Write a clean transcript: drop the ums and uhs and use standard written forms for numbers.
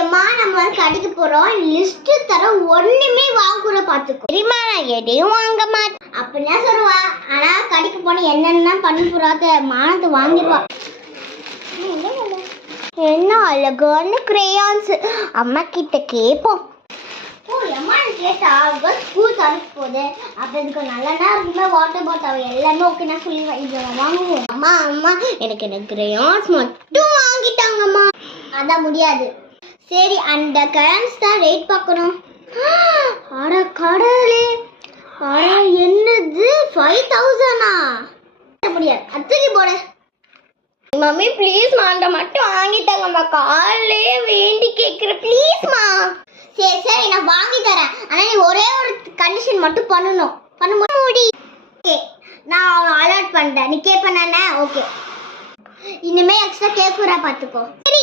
ஏம்மா நம்ம கடைக்கு போறோம், லிஸ்ட் தர ஒண்ணுமே வாங்குற பாத்துக்கோ. சரிம்மா நான் எதையும் வாங்க மாட்டேன் அப்படிலாம் சொல்லுவா. ஆனா கடைக்கு போன என்னென்ன பண்ணி போறாத மானத்தை வாங்கிடுவா. என்ன அழகான கிரேயான்ஸ், அம்மா கிட்ட கேட்போம். ஓ அம்மா கேட்டா ஸ்கூல் தரக்கு போகுது, அப்போ இதுக்கு நல்லனா இருக்குமே வாட்டர் பாட்டில் எல்லாமே ஓகே நான் சொல்லிடுவேன். இது வாங்குவோம். அம்மா அம்மா எனக்கு கிரேயான்ஸ் மட்டும் வாங்கிட்டாங்கம்மா. அதான் முடியாது. சரி அந்த கிரேயான்ஸ் தான் ரேட் பார்க்கணும். அட கடவுளே, அட என்னது 5000-ஆ? முடியாது, அத்துக்கு போடு. மம்மி ப்ளீஸ்மா அந்த மட்டும் வாங்கிட்டாங்கம்மா, காலே வேண்டி கேட்குறேன் ப்ளீஸ்மா. சரி சரி நான் வாங்கி தரேன், ஆனால் நீ ஒரே ஒரு கண்டிஷன் மட்டும் பண்ணணும். பண்ண முடி. ஓகே நான் அலர்ட் பண்ணுறேன், நீ கேட்பண்ணே. ஓகே இனிமேல் எக்ஸ்ட்ரா கேட்குறா பார்த்துக்கோ. சரி